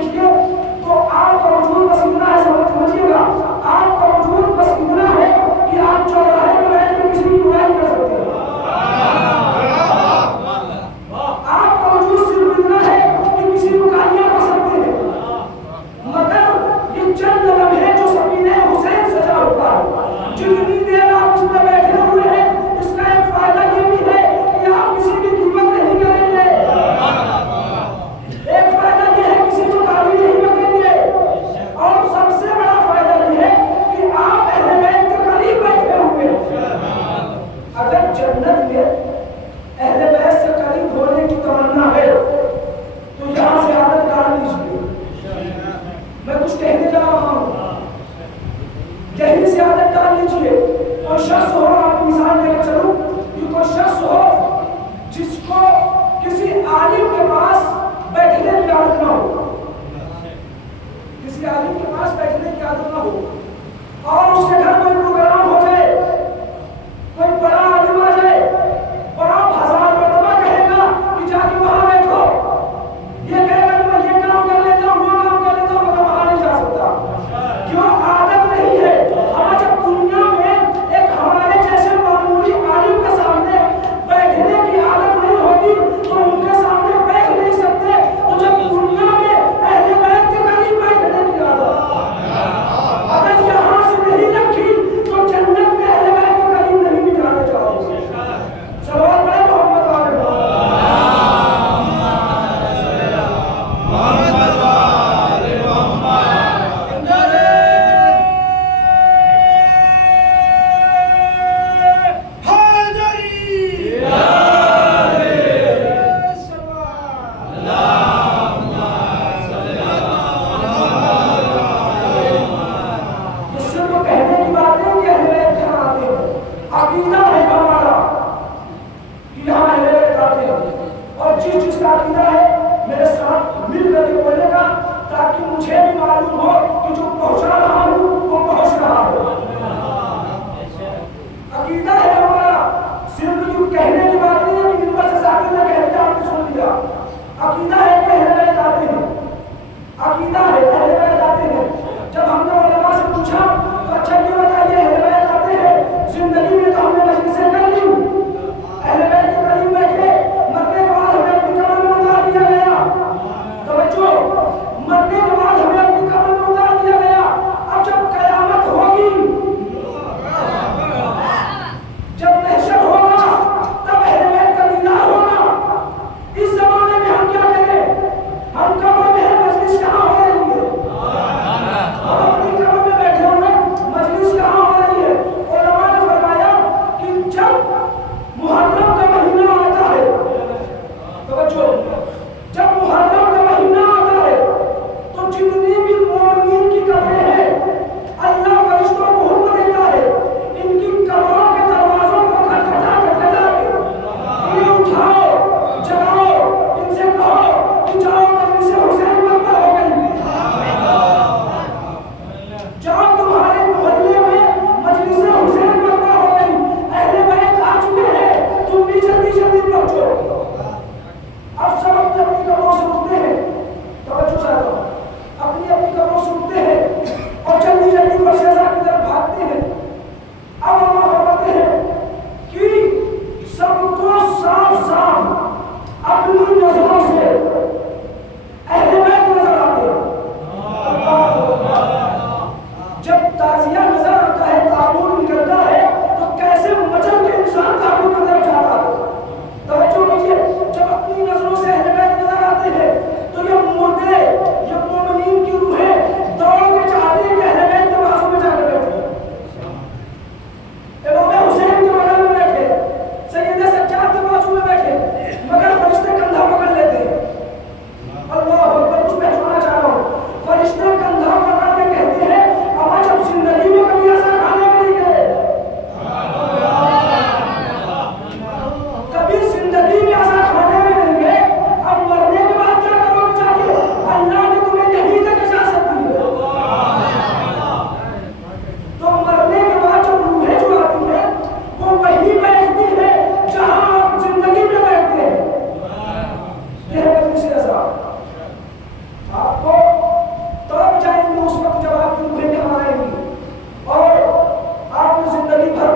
آپ کا وجود بس اتنا ہے، سمجھیے گا آپ کا وجود بس اتنا ہے تاکہ مجھے بھی معلوم ہو کہ جو پہنچا رہا ہوں وہ پہنچ رہا ہو۔ عقیدہ ہے ہمارا، صرف یوں کہنے کی بات نہیں ہے کہ ممبر سے ذاکر نے کہہ دیا آپ نے سن لیا۔ عقیدہ ہے کہ اہل بیت آتے ہیں، عقیدہ ہے اہل بیت آتے ہیں۔ جب ہم نے علماء سے پوچھا تو اچھا یہ بتائیے اہل بیت آتے ہیں، زندگی میں تو ہم نے مجلسیں کر لی، اہل بیت کے قریب بیٹھے، مرنے کے بعد ہمیں اپنی قبر میں اتار دیا گیا۔ توجہ، مرنے کے بعد ہمیں اپنی قبر میں اتار دیا گیا۔ اب جب قیامت ہوگی، جب محشر ہوگا، تب اہل بیت کا دیدار ہوگا۔ اس زمانے میں ہم کیا کریں؟ ہم قبر میں ہیں، مجلس کہاں ہو رہی ہے؟ ہم اپنی قبر میں بیٹھے ہوئے، مجلس کہاں ہو رہی ہے؟ علماء نے فرمایا کہ جب محرم کا مہینہ آتا ہے، توجہ، جب محرم کا مہینہ آتا ہے تو جتنی بھی مومنین کی قبریں ہیں، اللہ فرشتوں کو حکم دیتا ہے ان کی قبروں کے دروازوں کو کھٹکھٹا کے انہیں اٹھاؤ، جگاؤ، ان سے کہو کہ جاؤ مجلس حسین برپا ہو گئی، جاؤ تمہارے محلے میں مجلس حسین برپا ہو گئی، اہل بیت آ چکے ہیں، تم بھی جلدی جلدی پہنچو۔ اب سب اپنی اپنی قبروں سے اٹھتے ہیں، توجہ چاہتا ہوں، اپنی اپنی قبروں سے اٹھتے ہیں اور جلدی جلدی فرشتہ کی طرف بھاگتے ہیں۔ اب اللہ فرماتے ہیں کہ سب کو صاف صاف اپنی نظروں سے اہل بیت نظر آتے ہیں۔ جب تعزیہ نظر آتا ہے، تعبیر نکلتا ہے تو کیسے مچل کے انسان تعبیر کی طرف جاتا ہے۔ توجہ کیجیے، جب اپنی نظروں سے اہل بیت نظر آتے ہیں تو یہ مردے، یہ مومنین کی روحیں دوڑ کے چاہتے ہیں کہ اہل بیت کے بازو میں جا کے بیٹھے، امام حسین کے بغل میں بیٹھے، سیدہ سجاد کے بازو میں بیٹھے، مگر فرشتے کندھا پکڑ لیتے ہیں۔ اللہ اکبر، کچھ پہچانا چاہ رہا ہوں، فرشتے کندھا پکڑ کے کہتے ہیں اما جب زندگی میں کبھی ایسا کھانے کے نہیں گئے، کبھی زندگی میں ایسا کھانے میں نہیں گئے، اب مرنے کے بعد کیا کرو گے جا کے؟ اللہ نے تمہیں یہیں تک اجازت دی ہے۔ تو مرنے کے بعد جو روحیں جو آتی ہیں وہ وہیں بیٹھتی ہیں جہاں آپ زندگی میں بیٹھتے ہیں۔ یہ ہے مجلس عذاب۔ آپ کو تڑپ جائیں گے اس وقت جب آپ کی روحیں یہاں آئیں گی، اور آپ نے زندگی بھر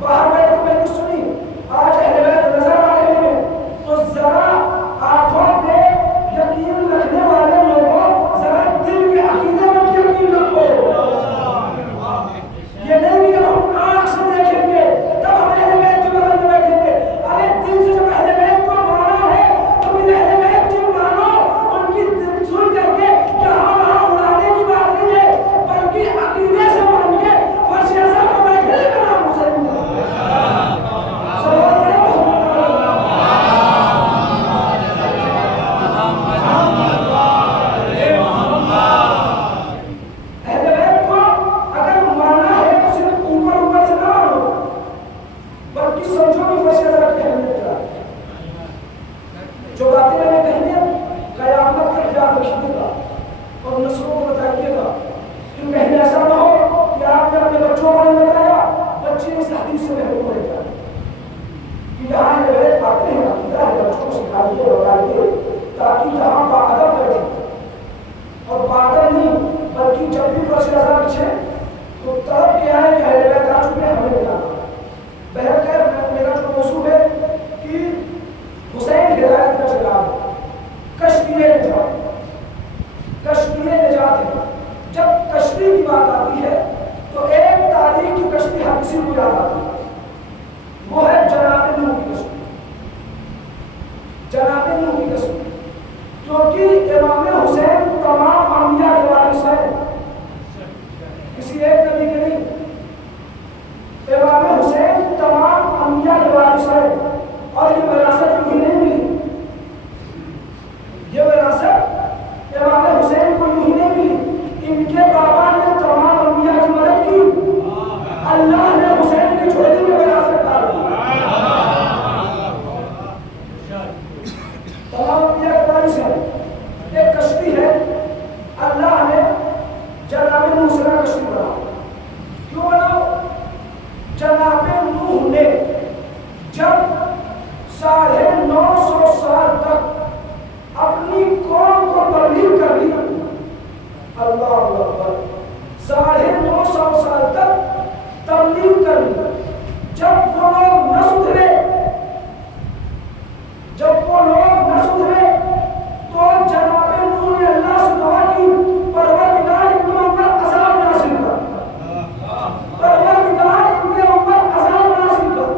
باہر بیٹھ کے میں نے سنی، آج اہل بیت نظر آ رہے ہیں تو ذرا آنکھوں پہ یقین رکھنے والے لوگوں ذرا دل کے عقیدے میں یقین رکھو۔ یہ نہیں کہ ہم آنکھ سے دیکھیں گے تب ہم اہل بیت کے بغل میں بیٹھیں گے، ارے دل سے جب اہل بیت کو مانا ہے تو پھر اہل بیت کی مانو، ان کی دل سن کر کے یہاں وہاں اڑانے کی بات نہیں ہے، بلکہ عقیدے سے مان کے فرش اعظم میں بیٹھے کا نام حسین ہے۔ اہل بیت کو اگر مانا ہے تو صرف اوپر اوپر سے نہ مانو، بلکہ سمجھو کہ فرش اعظم کی اہمیت کیا ہے۔ جو باتیں میں نے کہی ہیں قیامت تک یاد رکھیے گا اور نسلوں کو بتائیے گا، کیوں کہیں ایسا نہ ہو کہ آپ نے اپنے بچوں کو نہیں بتایا، بچے اس حدیث سے محروم رہ جائیں کہ یہاں اہل بیت آتے ہیں، عقیدہ ہے، بچوں کو سکھائیے بتائیے تاکہ یہاں باادب بیٹھے، اور باادب نہیں بلکہ جب بھی فرش اعظم پیچھے تو تڑپ کے آئے کہ اہل بیت آ چکے ہیں، ہمیں ملا۔ بہرکیف میرا جو موضوع ہے کہ حسین ہدایت کا جلال ہے، کشتی نجات، کشتی نجات ہے۔ جب کشتی کی بات آتی ہے تو ایک تاریخ کی کشتی ہر کسی کو یاد آتی ہے، وہ ہے جناب نوح کی کشتی، جناب نوح کی کشتی، کیونکہ امام حسین تمام انبیاء کے وارث ہیں، کسی ایک نبی کے نہیں، امام حسین تمام انبیاء کے وارث ہیں، اور یہ وراثت یوں ہی نہیں ملی، یہ وراثت امام حسین کو یوں ہی نہیں ملی، ان کے بابا نے تمام انبیاء کی مدد کی، اللہ نے حسین کی جھولی میں وراثت ڈال دی۔ تمام انبیاء کے وارث ہیں، ایک کشتی ہے اللہ نے جناب نوح سے کشتی بناؤ. کیوں بناؤ؟ جناب نوح نے جب 950 سال تک اپنی قوم کو تبلیغ کر لی. اللہ اکبر. 950 سال تک تبلیغ کر لی. جب وہ لوگ نہ سدھرے تو جناب نوح نے اللہ سے دعا کی پروردگار ان کے اوپر عذاب نازل کر. پروردگار ان کے اوپر عذاب نازل کر.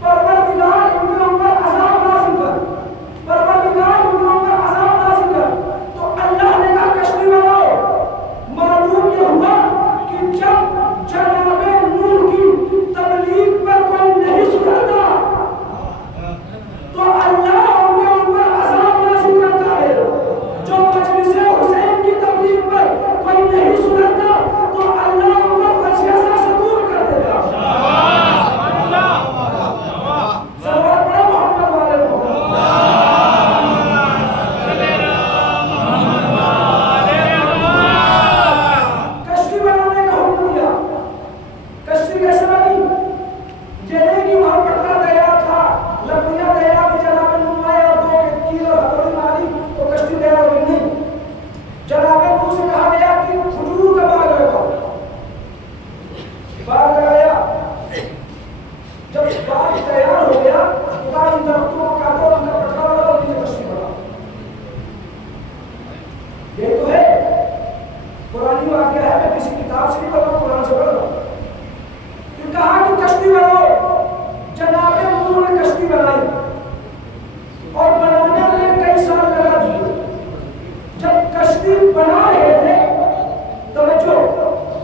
پروردگار ان کے اوپر عذاب نازل کر. پروردگار ان کے اوپر عذاب نازل کر. تو اللہ نے کہا کشتی بناؤ. معلوم یہ ہوا کہ جب جناب نوح کی تبلیغ پر کوئی نہیں سدھرتا تو اللہ ان کے اوپر عذاب نازل کرتا ہے. جو مجلس حسین کی تبلیغ پر کوئی نہیں سدھرتا تو اللہ ان کو فسیاسہ سے دور کر دیتا. سوال پڑھا محمد والے کو. کشتی بنانے کا حکم دیا. کشتی کیسے بنی؟ یہ نہیں کہ وہاں پٹھا تیار تھا, لکڑیاں تیار تھی, جناب نوح آئے اور 2 تیر اور ہتھوڑی ماری تو کشتی تیار ہو گئی. نہیں, جناب نوح سے کہا گیا کہ کھجور کا باغ لگاؤ. باغ لگایا. جب باغ تیار ہو گیا تو کہا ان درختوں کو کاٹو, ان کا پٹھا لگاؤ, نیچے کشتی بناؤ. یہ تو ہے قرآنی واقعہ ہے. میں کسی کتاب سے نہیں پڑھ رہا ہوں, قرآن سے پڑھ رہا ہوں. پھر کہا کہ کشتی بناؤ. جناب نوح نے کشتی بنائی اور بنانے میں کئی سال لگا دیے. جب کشتی بنا رہے تھے, توجہ,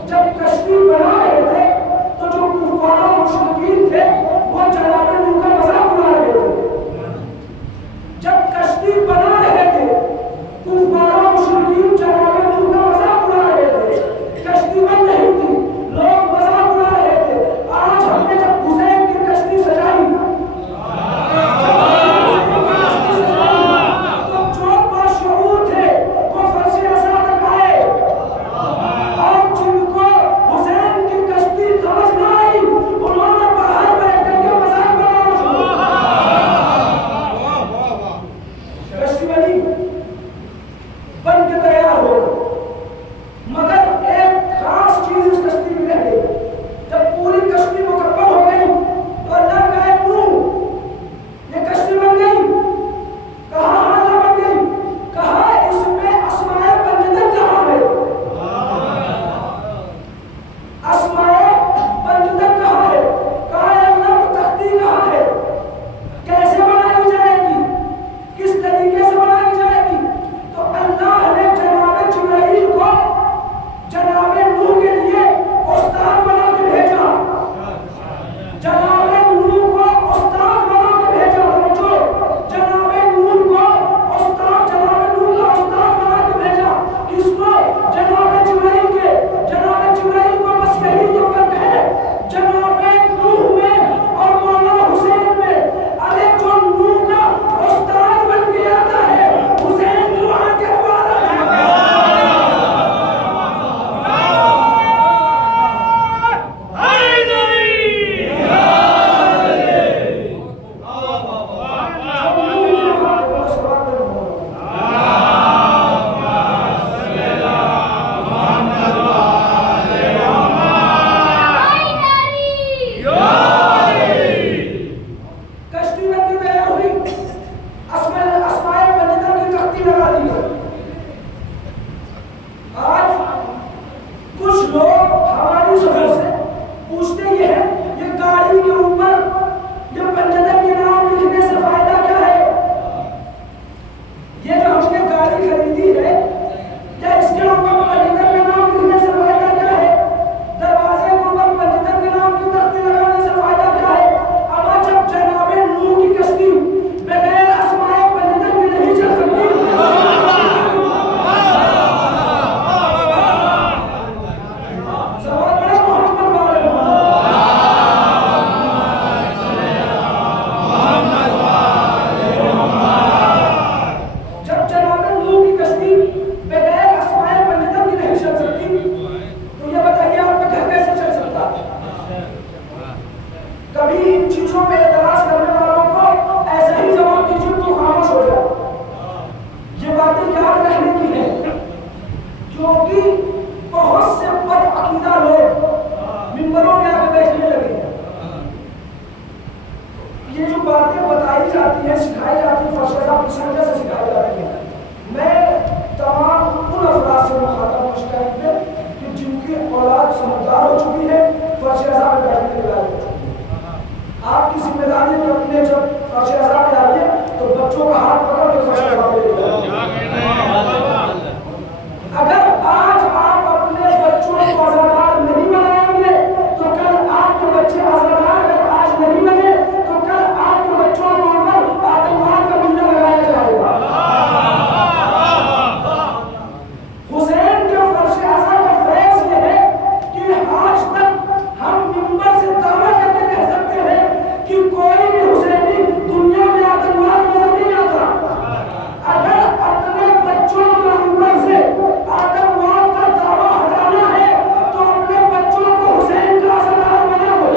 جب کشتی بنا رہے تھے تو جو کفار و مشرکین تھے وہ جناب نوح کا مذاق اڑا رہے تھے. جب کشتی بنا رہے تھے کفار و مشرکین جناب نوح کا مذاق اڑا رہے تھے. کشتی بن رہی تھی, لوگ باتیں یاد رکھنے کی ہیں، کیونکہ بہت سے بد عقیدہ لوگ ممبروں میں آ کے بیٹھنے لگے ہیں۔ یہ جو باتیں بتائی جاتی ہیں، سکھائی جاتی ہیں، فرشتہ صاحب کی سمجھ سے سکھائی جاتی ہیں، میں تمام ان افراد سے مخاطب ہوں اس ٹائم پہ کہ جن کی اولاد سمجھدار ہو چکی ہے، فرشتہ صاحب میں بیٹھنے کے لائق ہو چکی ہے۔ آپ کی ذمہ داری ہے کہ اپنے جب فرشتہ صاحب میں آئیے تو بچوں کا ہاتھ پکڑ کے فرشتہ صاحب میں لے جائیں۔ اگر آج آپ اپنے بچوں کو آزادار نہیں بنائیں گے تو کل آپ کے بچے آزادار اگر آج نہیں بنے تو کل آپ کے بچوں کو اندر آتنکواد کا بندہ لگایا جائے گا۔ حسین کے فرش اعظم کا فیض یہ ہے کہ آج تک ہم ممبر سے دعویٰ کر کے کہہ سکتے ہیں کہ کوئی بھی حسینی دنیا میں آتنکواد نظر نہیں آتا۔ اگر اپنے بچوں کو ممبر سے آتنکواد کا دعویٰ ہٹانا ہے تو اپنے بچوں کو حسین کا آزادار بناؤ۔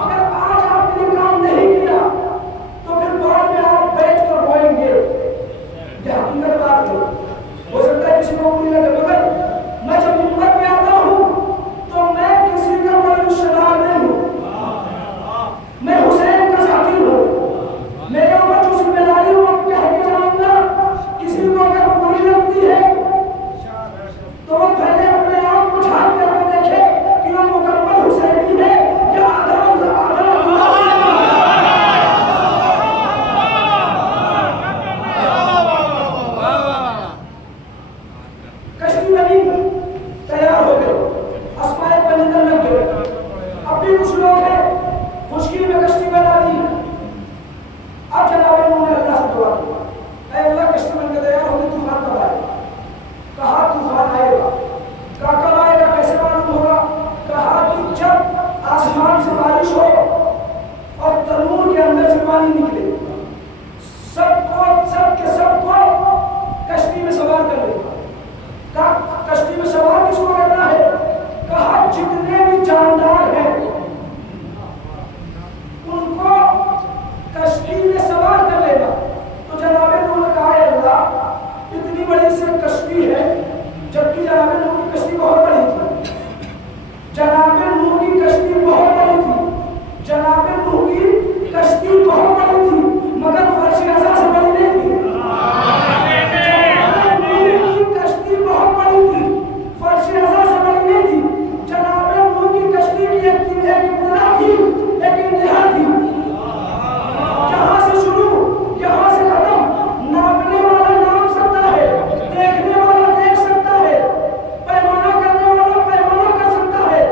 اگر آج آپ نے کام نہیں کیا تو پھر بعد میں آپ بیٹھ کر روئیں گے۔ یہ حقیقت بات ہے۔ ہو سکتا ہے کسی کو بری لگے، مگر میں جب ممبر پہ آتا ہوں تو میں کسی کا کوئی رشتہ دار نہیں ہوں، میں حسین کا ذاکر ہوں۔ میرے اوپر جو ذمہ داری ہو کہہ کے جاؤں گا۔ کسی کو اگر بری لگتی ہے تو وہ پہلے اپنے آپ کو جھانک کر کے دیکھے کہ وہ مکمل حسینی ہے یا آدھا کشتی بنی، تیار ہو گئے، اسمائے پنجتن لگ گئے۔ اب بھی کچھ لوگ ہیں خشکی میں کشتی بنا دی۔ اب جناب انہوں نے اللہ سے دعا کی، اے اللہ کشتی بن کے تیار ہوگی، طوفان کب آئے گا؟ کہا طوفان آئے گا۔ کہا کب آئے گا، کیسے معلوم ہوگا؟ کہا کہ جب آسمان سے بارش ہو اور تنور کے اندر سے پانی نکلے، سب کو کشتی میں سوار کر لے گا۔ کہا کشتی میں سوار کس کو کرنا ہے؟ کہا جتنے بھی جاندار ہیں ان کو کشتی میں سوار کر لے گا۔ تو جناب نوح نے کہا اے اللہ اتنی بڑی سے کشتی ہے، جبکہ جناب نوح کی کشتی بہت بڑی تھی۔ جناب نوح کی کشتی بہت بڑی تھی، جناب نوح کی کشتی بہت بڑی تھی، مگر فرش اعظم سے بڑی نہیں تھی۔ جناب نوح کی کشتی بہت بڑی تھی، فرش اعظم سے بڑی نہیں تھی۔ جناب نوح کی کشتی کی ایک ابتدا تھی، ایک انتہا تھی۔ یہاں سے شروع، یہاں سے ختم، ناپنے والا ناپ سکتا ہے، دیکھنے والا دیکھ سکتا ہے، پیمانہ کرنے والا پیمانہ کر سکتا ہے،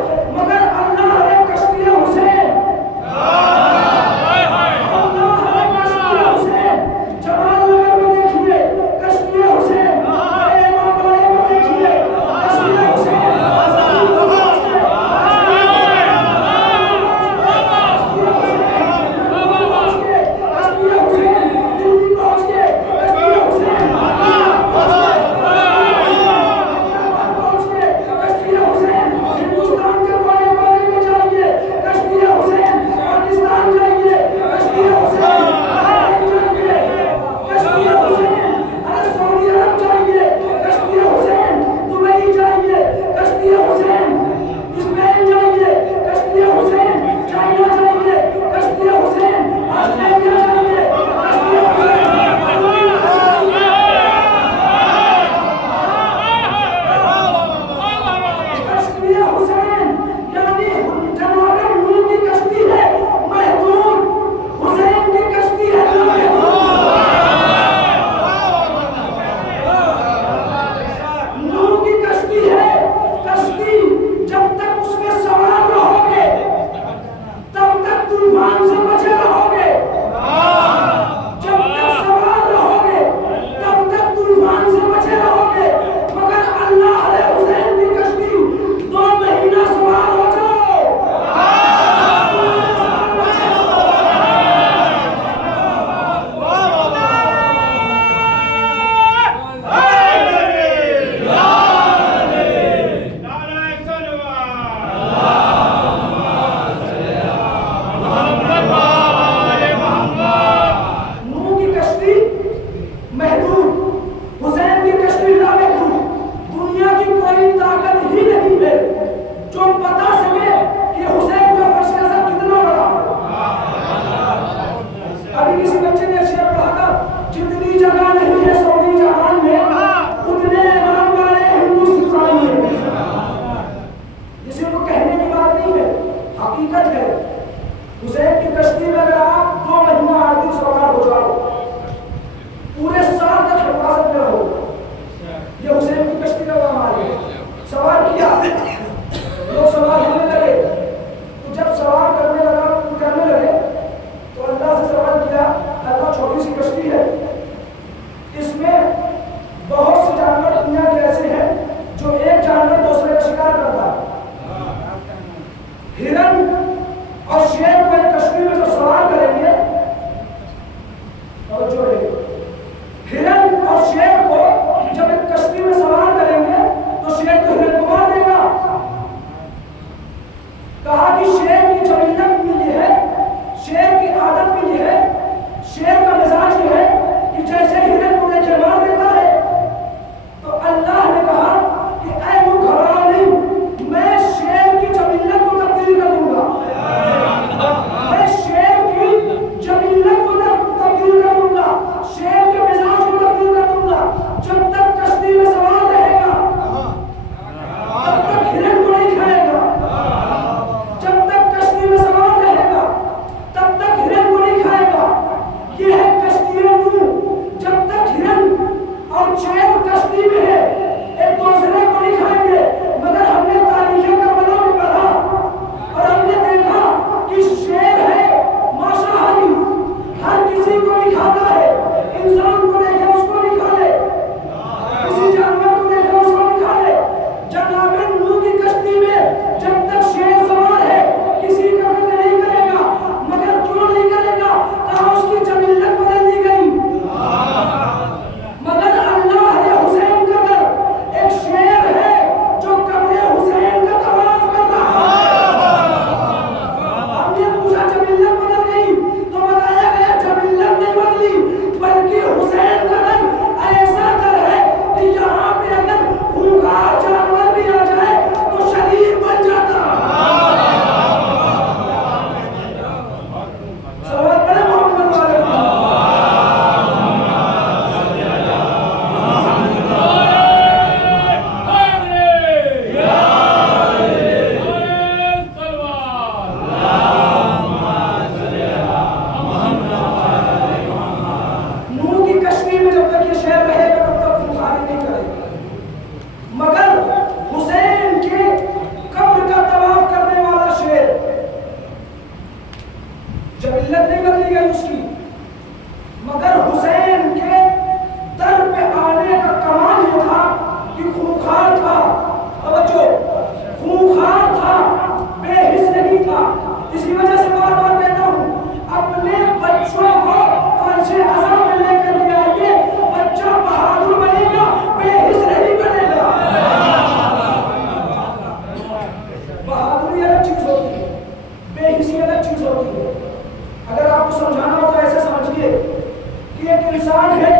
ہے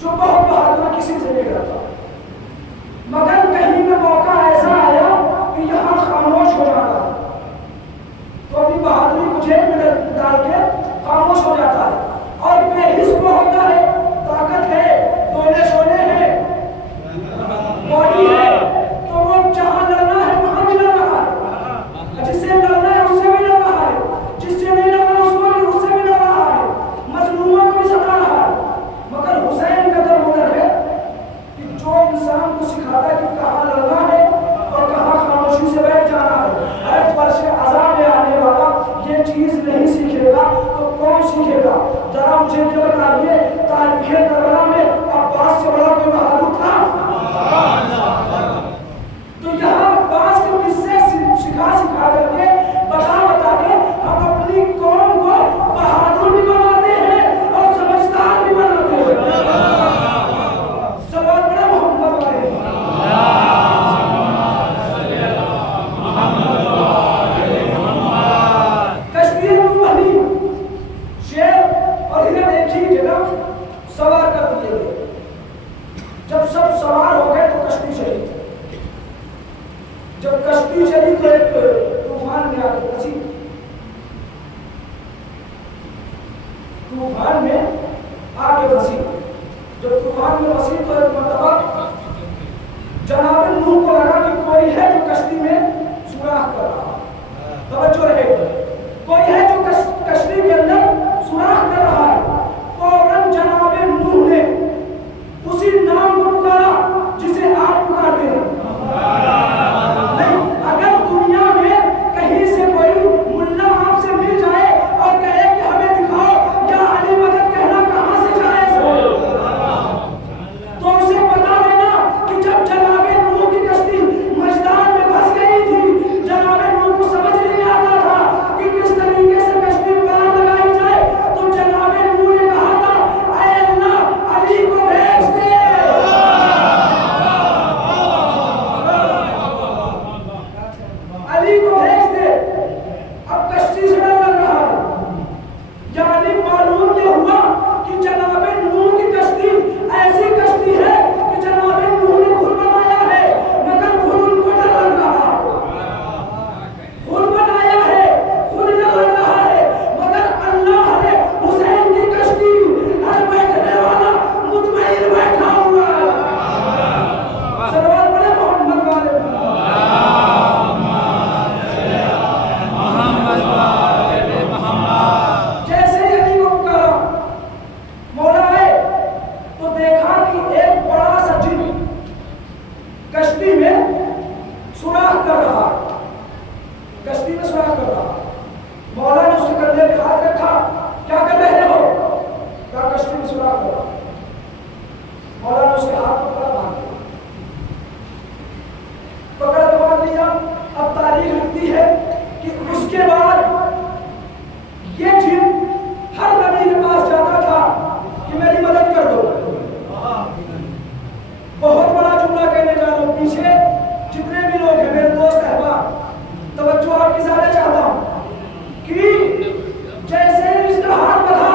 جو بہت بہادر کسی سے نہیں کرتا، مگر کہیں میں موقع ایسا آیا کہ یہاں خاموش ہو جاتا ہے تو اپنی بہادری کو جیب میں ڈال کے خاموش ہو جاتا ہے اور بے حس ہوتا ہے، طاقت ہے، دولے شولے ہیں، باڈی ہے، تو وہ جہاں لڑنا ہے وہاں بھی لڑ رہا ہے، جس سے لڑنا ہے اس سے بھی لڑ رہا ہے، جس سے نہیں لڑنا اس سے بھی لڑ رہا ہے، مظلوموں کو بھی ستا رہا ہے۔ مگر حسین کا درد ادھر ہے کہ جو انسان کو سکھاتا ہے کہ کہاں لڑنا ہے اور کہاں خاموشی سے بیٹھ جانا ہے، فرش عذاب میں آنے والا یہ چیز نہیں سیکھے گا تو کون سیکھے گا؟ ذرا مجھے یہ بتائیے، تاریخ کربلا میں عباس سے بڑا کوئی بہادر تھا؟ تو یہاں عباس کے قصے سکھا کر کے بتا کے ہم اپنی قوم کو بہادر بھی بناتے ہیں اور سمجھدار بھی بناتے ہیں۔ سوال بڑا محمد والے کشمیر میں بنی شیر اور ہرن ایک ہی جگہ سوار کر دیے گئے۔ جب سب سوار ہو گئے تو کشتی چلی، جب کشتی چلی تو ایک طوفان میں آ کے پھنسی، طوفان میں آ کے پھنسی۔ جب طوفان میں پھنسی تو ایک مرتبہ جناب نوح کو لگا کہ کوئی ہے جو کشتی میں سوراخ کر رہا، توجہ رہے، کوئی ہے جو کشتی کے اندر سوراخ کر رہا ہے۔ فوراً جناب نوح نے اسی نام کو پکارا جسے آپ پکارتے ہیں۔ نہیں، اگر دنیا میں کہیں سے کوئی ملا آپ سے مل جائے اور کہے کہ ہمیں دکھاؤ یا علی مدد کہنا کہاں سے جائز ہے، تو اسے بتا دینا کہ جب جناب نوح کی کشتی مجدان میں پھنس گئی تھی، جناب نوح کو سمجھ نہیں آتا تھا کہ کس طریقے سے کشتی پار لگائی جائے، تو جناب نوح نے کہا تھا اے اللہ علی کو بھیج دے، علی کو بھیج دے۔ اب کشتی سے ڈر لگ رہا ہے، یعنی معلوم یہ ہوا کہ جناب نوح کی کشتی ایسی کشتی ہے کہ جناب نوح نے خود بنایا ہے، مگر خود ان کو ڈر لگ رہا ہے، خود بنایا ہے، خود ڈر لگ رہا ہے، مگر اللہ نے حسین کی کشتی ہر بیٹھنے والا مطمئن بیٹھا ہوا ہے۔ سلوات پڑھے محمد والے جیسے ہی علی کو پکارا، مولا آئے تو دیکھا کہ ایک بڑا سا جن کشتی میں سوراخ کر رہا، کشتی میں سوراخ کر رہا۔ مولا نے اس کے کندھے پہ ہاتھ رکھا، کیا کر رہے ہو؟ کہا کشتی میں سوراخ کر رہا۔ مولا نے اس کے ہاتھ کو پکڑا، باندھ دیا، پکڑ کے باندھ لیا۔ اب تاریخ لکھتی ہے کہ اس کے بعد یہ جن ہر نبی کے پاس جاتا تھا کہ میری مدد کر دو۔ بہت بڑا جملہ کہنے جا رہا ہوں، پیچھے جتنے بھی لوگ ہیں میرے دوست احباب، توجہ آپ کی زیادہ چاہتا ہوں کہ جیسے ہی اس کا ہاتھ بڑھا،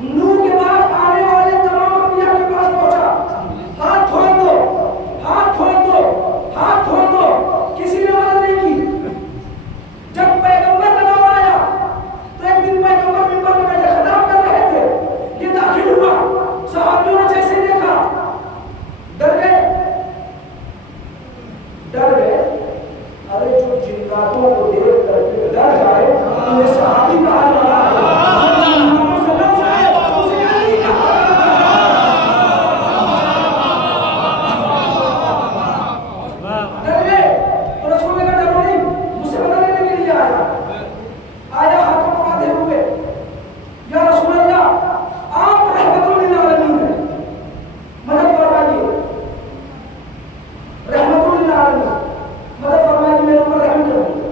نوح کے بعد آنے والے تمام انبیاء کے پاس پہنچا، ہاتھ کھول دو، ہاتھ کھول دو، ہاتھ کھول دو، کسی نے مدد نہیں کی۔ جب پیغمبر کا دور آیا تو ایک دن پیغمبر منبر میں بیٹھے خطاب کر رہے تھے، یہ داخل ہوا، صحابیوں نے جیسے دیکھا ڈر گئے، ڈر گئے۔ ارے جو جناتوں کو دیکھ کر کے ڈر جائے انہیں صحابی کہا جا رہا ہے، اسے علی کہا۔ ڈر گئے تو رسول نے کہا ڈرو نہیں، مجھ سے مدد لینے کے لیے آیا، ہاتھوں کو باندھے ہوئے، یا رسول اللہ آپ رحمت للعالمین ہیں، مدد فرمائیے، رحمت للعالمین، مدد فرمائیے، میرے اوپر رحم کریے۔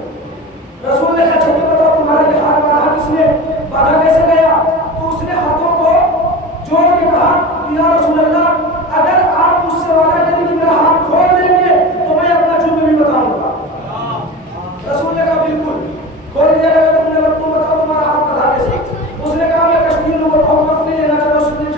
رسول نے کہا چلیے بتاؤ تمہارے لیے ہاتھ بڑھا کس نے، باندھا کیسے گیا؟ تو اس نے ہاتھوں کو جوڑ کے کہا کہ یا رسول اللہ اگر آپ مجھ سے وعدہ کریں کہ میرا ہاتھ کھول دیں گے تو میں اپنا جرم بھی بتاؤں گا۔ رسول نے کہا بالکل کھول دیا گیا، تم نے بتاؤ تمہارا ہاتھ بڑھا کیسے؟ اس نے کہا میں کشمیر میں وقت نہیں لینا چاہتا، اس نے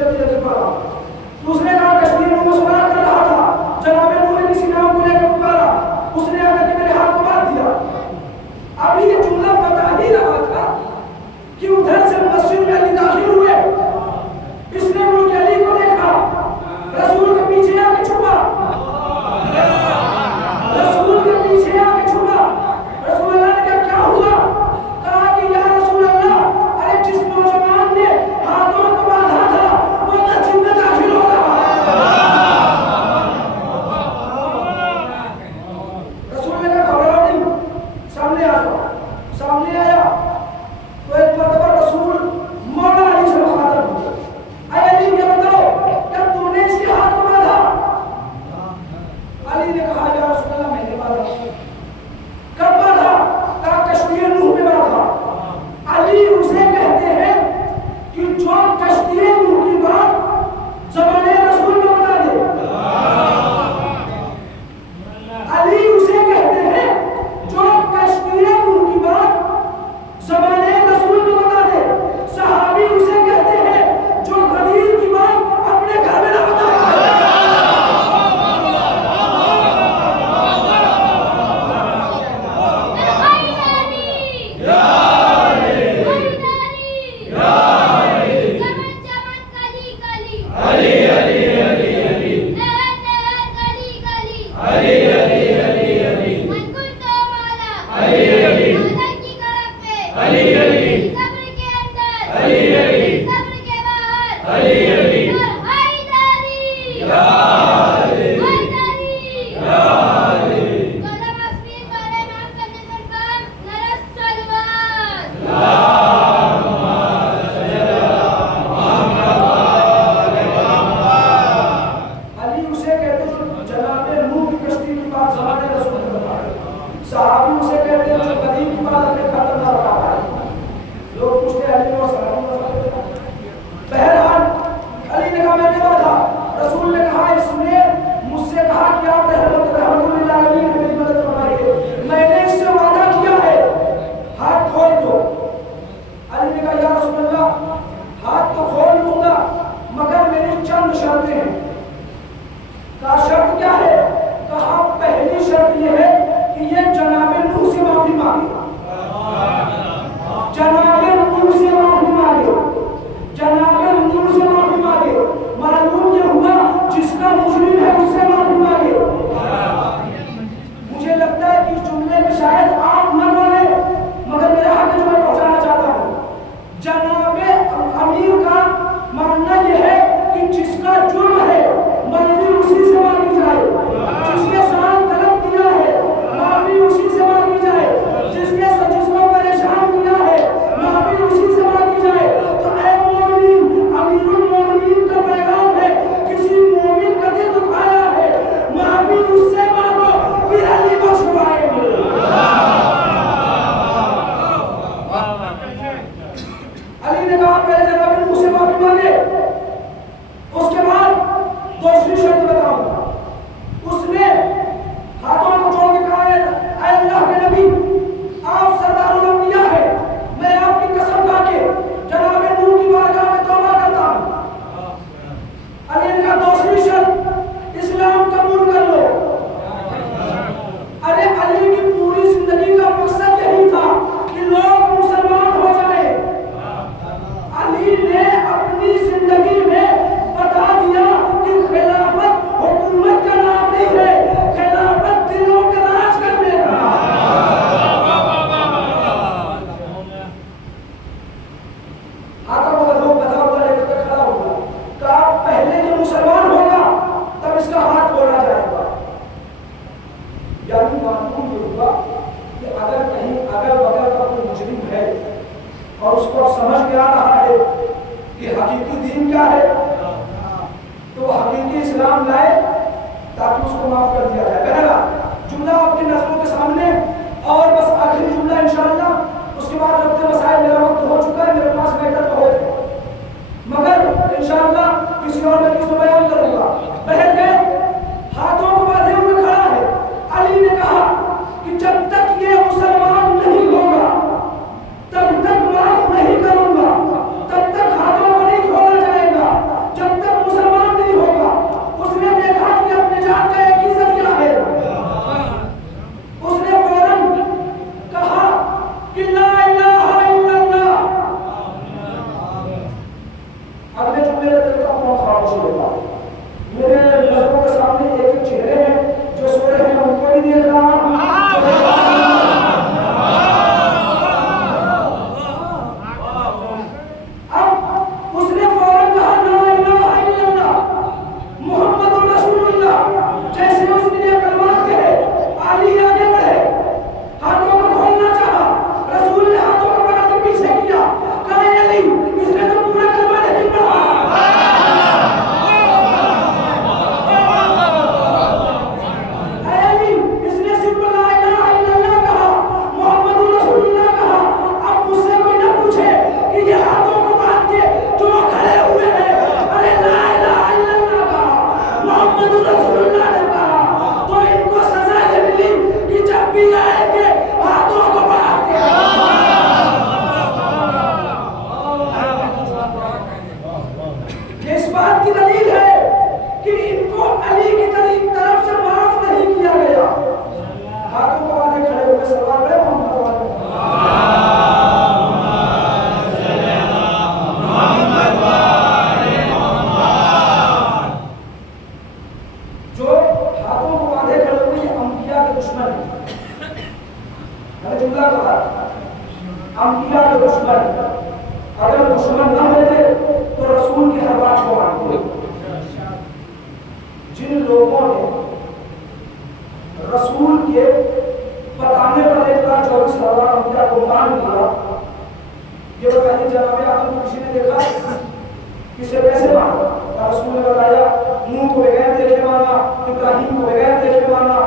ابراہیم کو بغیر دیکھے مارا،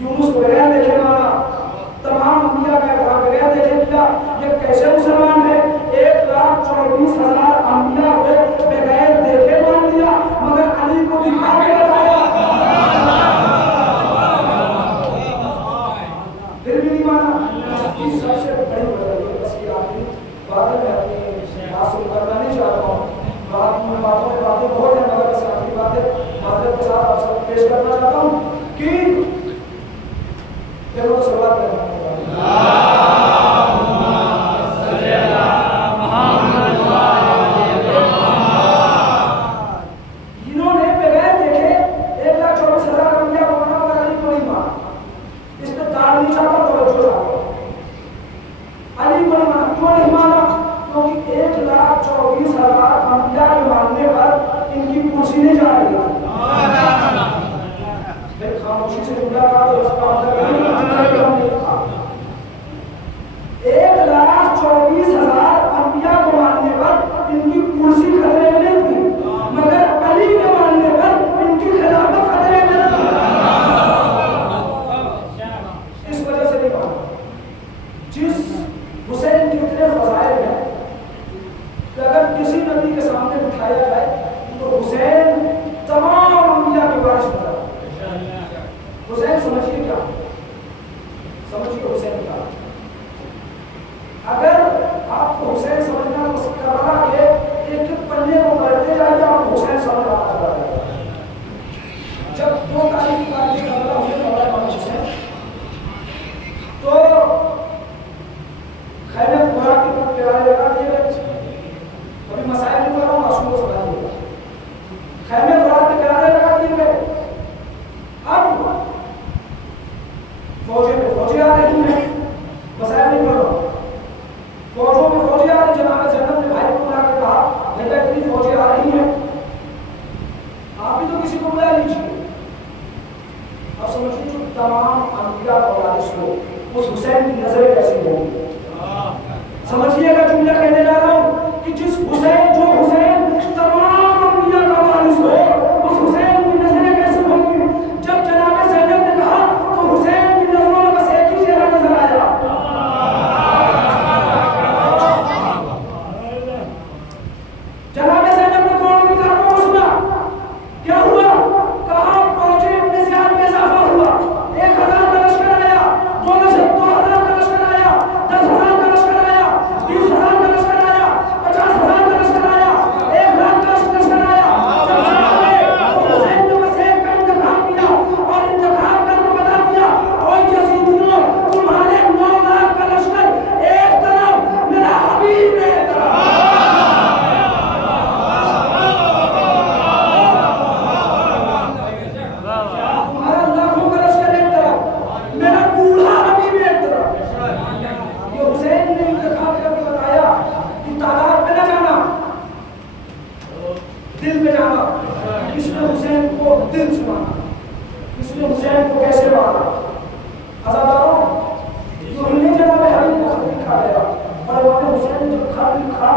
یونس کو بغیر دیکھے مارا، تمام انبیاء کا اقرار بغیر دیکھے کیا. یہ کیسے مسلمان ہے؟ 1,24,000 انبیاء کو بغیر دیکھے مان دیا، مگر علی کو دکھا کے بتایا، پھر بھی نہیں مانا. اس سب سے بڑی وجہ یہ بس یہ آخری باتیں میں اپنی حاصل کرنا نہیں چاہتا ہوں. باتوں میں باتیں بہت ہیں، مگر بس آخری باتیں معذرت کے ساتھ آپ سب پیش کرنا چاہتا ہوں کہ پھر وہ شروعات کرنا ہے. انہوں نے بغیر دیکھے 1,24,000 انبیاء کو مانا، مگر علی کو نہیں مانا. اس میں دار نہیں چاہتا، توجہ چاہتا. علی کو نہیں مانا. کیوں نہیں مانا؟ کیونکہ 1,24,000 انبیاء کے ماننے پر ان کی کرسی نہیں جا رہی ہے. پھر خاموشی سے جملہ کہا تو اس کا مطلب نہیں تھا. 1,24,000 انبیاء کو ماننے پر ان کی کرسی خطرے میں نہیں تھی، مگر علی کے ماننے پر ان کی خلافت خطرے میں نہیں تھی. اس وجہ سے نہیں مانا. جس حسین کے اتنے فضائل ہیں کہ اگر کسی نبی کے سامنے بٹھایا جائے تو حسین تمام انبیاء کے وارث نظر آتے. حسین سمجھیے کیا، سمجھیے حسین کیا. اگر آپ کو حسین سمجھنا تو کربلا کے ایک ایک پنے کو پلٹتے جائے تو آپ حسین سمجھ آتا ہے. جب 2 تاریخ کو کربلا ہوئے مولا امام حسین تو خیمے قرا کے کنارے لگا دیے گئے. ابھی مسائل نہیں کر رہا ہوں، معصوم کو سمجھا دیے گا. خیمے قرا کے کنارے لگا دیے گئے. اب فوجیں آ رہی ہیں، مسائل نہیں کر رہا ہوں. فوجوں میں فوجیں آ رہی. جناب زینب نے بھائی کو بلا کے کہا بھیا اتنی فوجیں آ رہی ہیں، آپ بھی تو کسی کو بلا لیجیے. اب سمجھیے جو تمام انبیاء اور وارث لوگ اس حسین کی نظریں کیسی ہوں. سمجھیے گا جملہ کہنے جا رہا ہوں کہ جس حسین جو حسین تمام انبیاء کا وارث ہو، اس حسین کی نظریں کیسی ہوں گی. جب جناب زینب نے کہا تو حسین کی نظروں میں بس ایک ہی چہرہ نظر آیا. جناب زینب نے کون کی طرف کو سنا، کیا ہوا؟ کہا فوجیں ابن زیاد میں اضافہ ہوا. 1,000 کا لشکر آیا، 2,000 کا لشکر آیا، 10,000 کا لشکر آیا، 20,000 کا لشکر آیا، 50,000 کا لشکر آیا، 1,00,000 کا لشکر آیا. جب سب آئے تو حسین نے بس ایک کا انتخاب کیا اور انتخاب کر کے بتا دیا اوہ یزیدیوں تمہارے 9,00,000 کا لشکر ایک طرف، میرا حبیب ایک طرف. تمہارا لاکھوں کا لشکر ایک طرف، میرا بوڑھا حبیب ایک طرف. یہ حسین نے انتخاب کر کے بتایا کہ تعداد پہ نہ جانا، دل میں جانا. کس نے حسین کو دل سے مانا، کس نے حسین کو کیسے مانا. عزاداروں جو انہیں جناب حبیب کو خط لکھا گیا اور امام حسین نے جب خط لکھا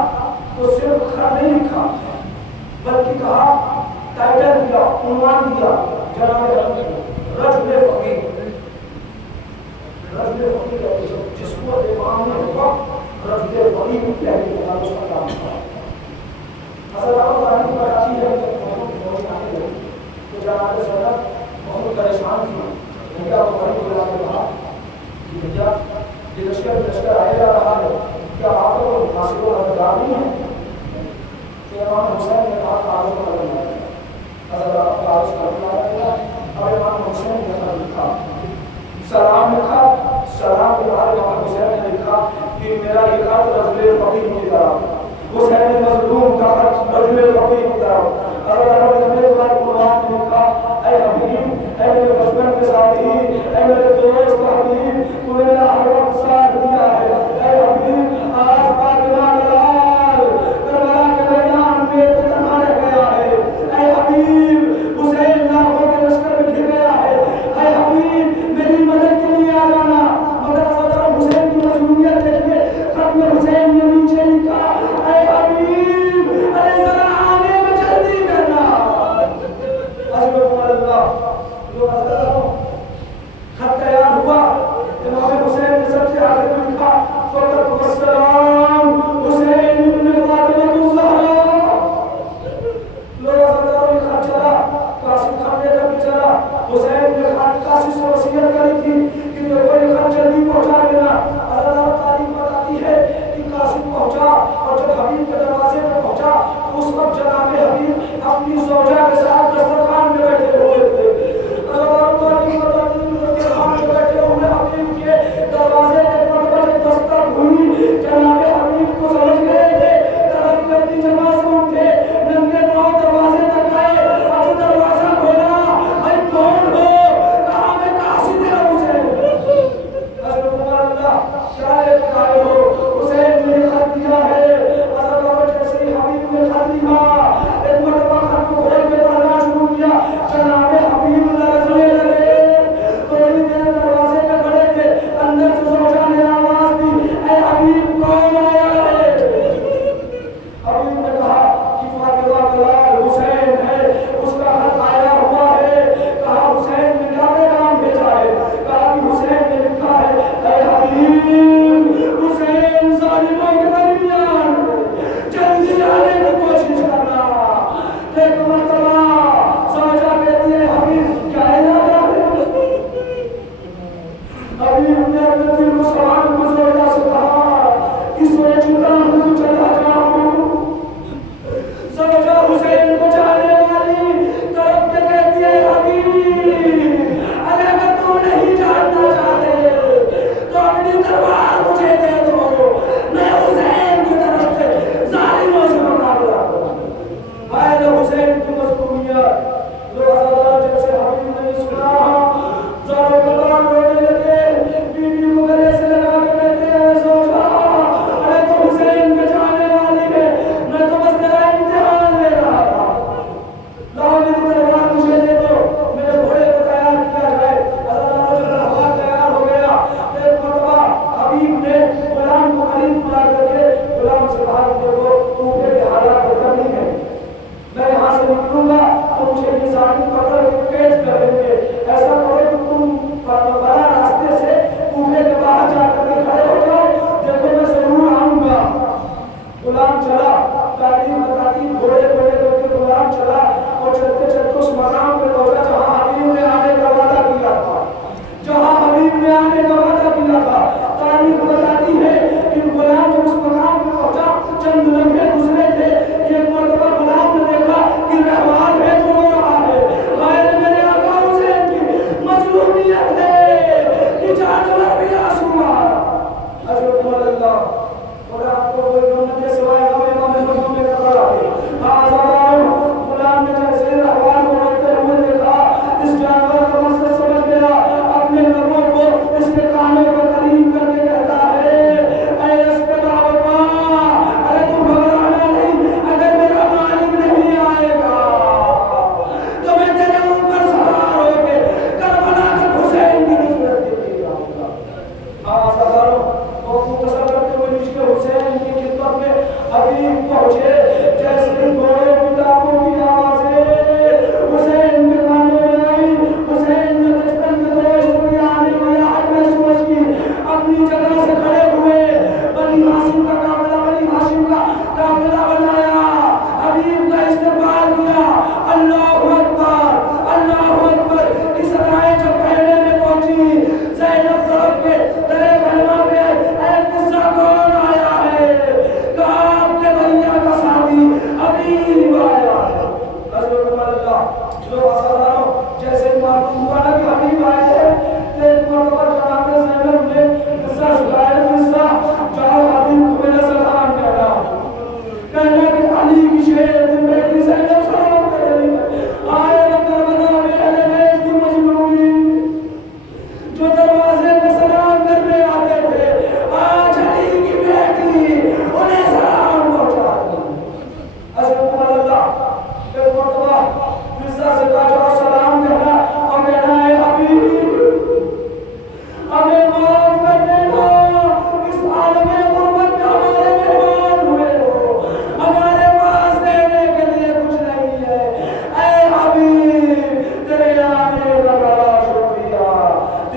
تو صرف خط نہیں لکھا بلکہ کہا ٹائٹل دیا، عنوان دیا جناب حبیب رجل فقیر. رجل فقیر جس کو امام نے وقت رجل فقیر کہنے کے بعد اس کا کام تھا. عزاداروں تعلیم پر آتی ہے تو جناب صدر بہت پریشان تھی. بھیا بخاری کو لا کے کہا کہ بھیا یہ لشکر آئے جا رہا ہے، کیا آپ کو ناصر و حقدار نہیں ہے؟ تو امام حسین نے کہا کاغذ کو قلم لایا. حضرت کاغذ قلم لایا گیا اور امام حسین نے خط لکھا، سلام لکھا. سلام کے بعد امام حسین نے لکھا کہ میرا یہ خط رجل فقیر کی طرف، حسین مظلوم کا خط رجل فقیر کی طرف. حضرت نے لکھا اے حبیب، اے میرے بچپن کے ساتھی، اے میرے دوست حبیب، تو نے میرا ہر وقت ساتھ دیا ہے. اے حبیب آج فاطمہ کربلا کے میدان میں تمہارے